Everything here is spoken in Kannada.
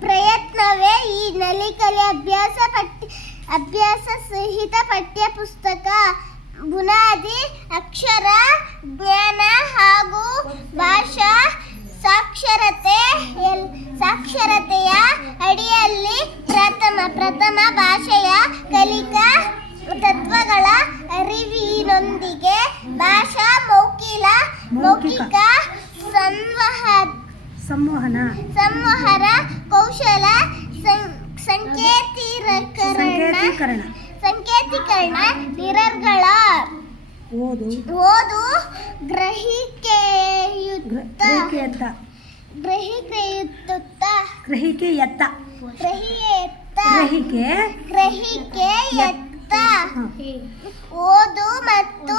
ಪ್ರಯತ್ನವೇ ಈ ನಲಿಕಲಿ ಅಭ್ಯಾಸ ಸಹಿತ ಪಠ್ಯ ಪುಸ್ತಕ. ಬುನಾದಿ ಅಕ್ಷರ ಜ್ಞಾನ ಹಾಗೂ ಭಾಷಾ ಸಾಕ್ಷರತೆಯ ಅಡಿಯಲ್ಲಿ ಪ್ರಥಮ ಭಾಷೆಯ ಕಲಿಕಾ ತತ್ವಗಳ ಅರಿವಿನೊಂದಿಗೆ ಭಾಷಾ ಮೌಖಿಕ ಸಂವಹನ ಕೌಶಲ ಸಂಕೇತೀಕರಣ ನಿರರ್ಗಳ ಓದು ಗ್ರಹಿಕೆಯತ್ತ ಓದು ಮತ್ತು